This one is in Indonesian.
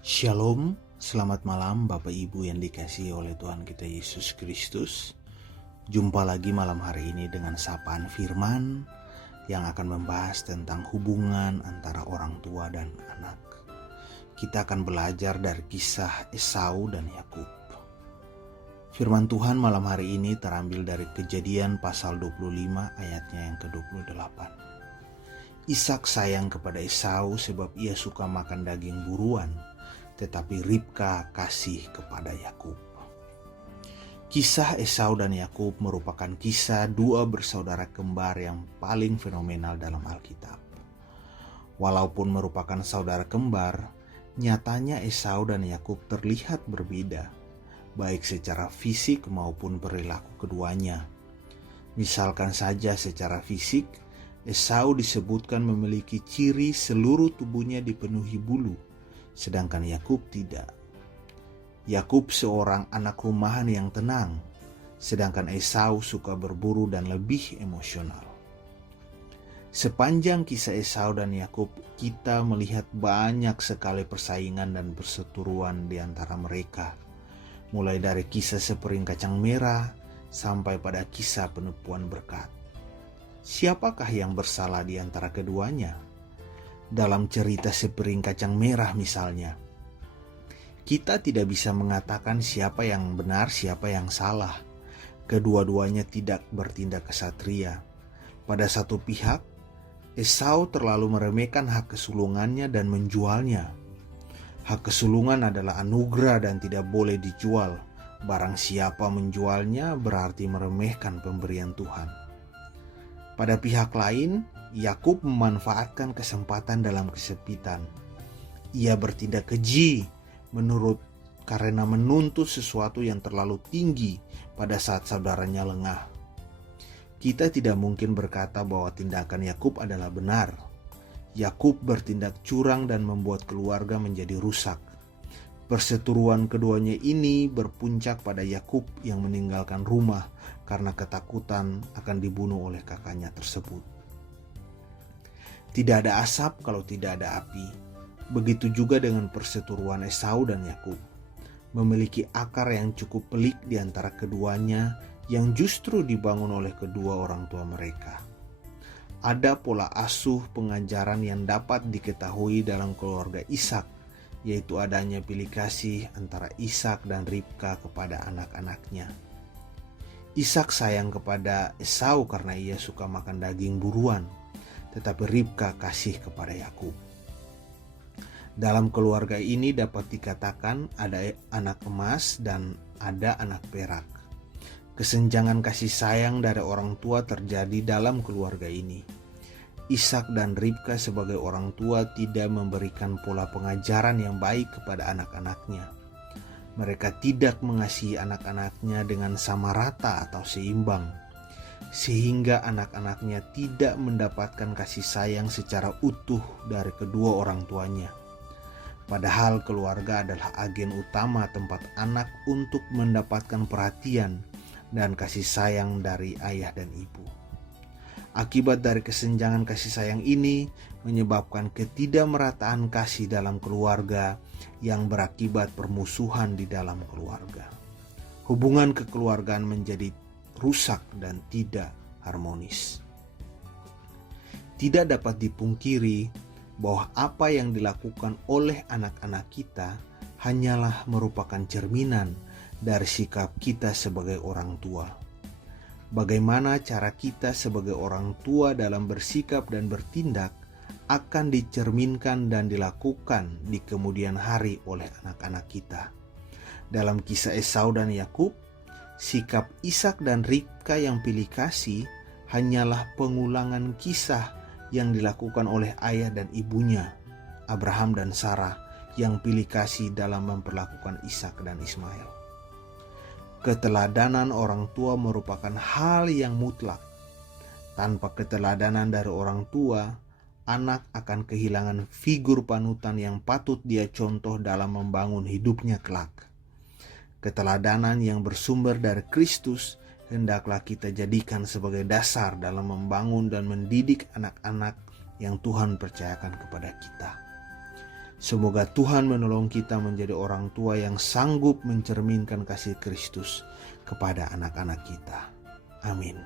Shalom, selamat malam Bapak Ibu yang dikasihi oleh Tuhan kita Yesus Kristus. Jumpa lagi malam hari ini dengan sapaan firman yang akan membahas tentang hubungan antara orang tua dan anak. Kita akan belajar dari kisah Esau dan Yakub. Firman Tuhan malam hari ini terambil dari Kejadian pasal 25 ayatnya yang ke-28. Ishak sayang kepada Esau sebab ia suka makan daging buruan, tetapi Ribka kasih kepada Yakub. Kisah Esau dan Yakub merupakan kisah dua bersaudara kembar yang paling fenomenal dalam Alkitab. Walaupun merupakan saudara kembar, nyatanya Esau dan Yakub terlihat berbeda, baik secara fisik maupun perilaku keduanya. Misalkan saja secara fisik, Esau disebutkan memiliki ciri seluruh tubuhnya dipenuhi bulu, sedangkan Yakub tidak. Yakub seorang anak rumahan yang tenang, sedangkan Esau suka berburu dan lebih emosional. Sepanjang kisah Esau dan Yakub, kita melihat banyak sekali persaingan dan perseteruan di antara mereka. Mulai dari kisah sepiring kacang merah sampai pada kisah penipuan berkat. Siapakah yang bersalah di antara keduanya? Dalam cerita sepiring kacang merah misalnya, kita tidak bisa mengatakan siapa yang benar, siapa yang salah. Kedua-duanya tidak bertindak kesatria. Pada satu pihak, Esau terlalu meremehkan hak kesulungannya dan menjualnya. Hak kesulungan adalah anugerah dan tidak boleh dijual. Barang siapa menjualnya berarti meremehkan pemberian Tuhan. Pada pihak lain, Yakub memanfaatkan kesempatan dalam kesempitan. Ia bertindak keji karena menuntut sesuatu yang terlalu tinggi pada saat saudaranya lengah. Kita tidak mungkin berkata bahwa tindakan Yakub adalah benar. Yakub bertindak curang dan membuat keluarga menjadi rusak. Perseteruan keduanya ini berpuncak pada Yakub yang meninggalkan rumah karena ketakutan akan dibunuh oleh kakaknya tersebut. Tidak ada asap kalau tidak ada api. Begitu juga dengan perseteruan Esau dan Yakub. Memiliki akar yang cukup pelik di antara keduanya yang justru dibangun oleh kedua orang tua mereka. Ada pola asuh pengajaran yang dapat diketahui dalam keluarga Ishak, yaitu adanya pilih kasih antara Ishak dan Ribka kepada anak-anaknya. Ishak sayang kepada Esau karena ia suka makan daging buruan, tetapi Ribka kasih kepada Yakub. Dalam keluarga ini dapat dikatakan ada anak emas dan ada anak perak. Kesenjangan kasih sayang dari orang tua terjadi dalam keluarga ini. Ishak dan Ribka sebagai orang tua tidak memberikan pola pengajaran yang baik kepada anak-anaknya. Mereka tidak mengasihi anak-anaknya dengan sama rata atau seimbang, sehingga anak-anaknya tidak mendapatkan kasih sayang secara utuh dari kedua orang tuanya. Padahal keluarga adalah agen utama tempat anak untuk mendapatkan perhatian dan kasih sayang dari ayah dan ibu. Akibat dari kesenjangan kasih sayang ini menyebabkan ketidakmerataan kasih dalam keluarga yang berakibat permusuhan di dalam keluarga. Hubungan kekeluargaan menjadi rusak dan tidak harmonis. Tidak dapat dipungkiri bahwa apa yang dilakukan oleh anak-anak kita hanyalah merupakan cerminan dari sikap kita sebagai orang tua. Bagaimana cara kita sebagai orang tua dalam bersikap dan bertindak akan dicerminkan dan dilakukan di kemudian hari oleh anak-anak kita. Dalam kisah Esau dan Yakub, sikap Ishak dan Ribka yang pilih kasih hanyalah pengulangan kisah yang dilakukan oleh ayah dan ibunya, Abraham dan Sarah, yang pilih kasih dalam memperlakukan Ishak dan Ismail. Keteladanan orang tua merupakan hal yang mutlak. Tanpa keteladanan dari orang tua, anak akan kehilangan figur panutan yang patut dia contoh dalam membangun hidupnya kelak. Keteladanan yang bersumber dari Kristus hendaklah kita jadikan sebagai dasar dalam membangun dan mendidik anak-anak yang Tuhan percayakan kepada kita. Semoga Tuhan menolong kita menjadi orang tua yang sanggup mencerminkan kasih Kristus kepada anak-anak kita. Amin.